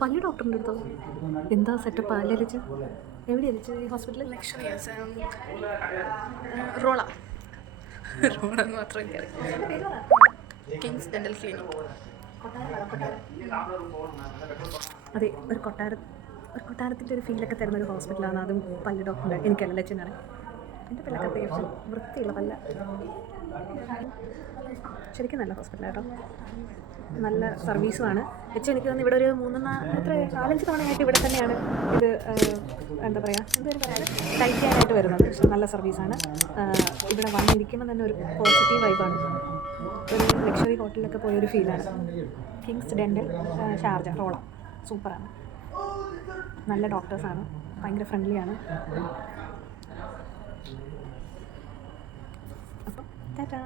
പല്ല് ഡോക്ടറിൻ്റെ അടുത്തോ? എന്താ സെറ്റപ്പ് അല്ലേ ലച്ചു? എവിടെയാണ് ലച്ചു ഈ ഹോസ്പിറ്റലിൽ? ലക്ഷറിയസ് റോള എന്ന് മാത്രം കിങ്സ് ഡെൻ്റൽ ക്ലിനിക്. അതെ, ഒരു കൊട്ടാരത്തിൻ്റെ ഒരു ഫീലൊക്കെ തരുന്ന ഒരു ഹോസ്പിറ്റലാണ്. അതും പല്ല് ഡോക്ടറിൻ്റെ. എനിക്കല്ല, ലച്ചിനാണ്. എൻ്റെ പല്ലൊക്കെ അത്യാവശ്യം വൃത്തിയുള്ള പല്ല. ശരിക്കും നല്ല ഹോസ്പിറ്റലാട്ടോ, നല്ല സർവീസുമാണ്. എനിക്ക് തോന്നുന്നു ഇവിടെ ഒരു 4-5 തവണയായിട്ട് ഇവിടെ തന്നെയാണ് ഇത് എന്താ പറയുക, ടൈറ്റ് ചെയ്യാനായിട്ട് വരുന്നത്. പക്ഷെ നല്ല സർവീസാണ്. ഇവിടെ വന്നിരിക്കുമ്പോൾ തന്നെ ഒരു പോസിറ്റീവ് വൈബാണ്. ഒരു ലക്ഷറി ഹോട്ടലിലൊക്കെ പോയൊരു ഫീലാണ്. കിങ്സ് ഡെൻ്റൽ ഷാർജ റോള സൂപ്പറാണ്. നല്ല ഡോക്ടേഴ്സാണ്, ഭയങ്കര ഫ്രണ്ട്ലിയാണ്. അപ്പം ടാറ്റാ.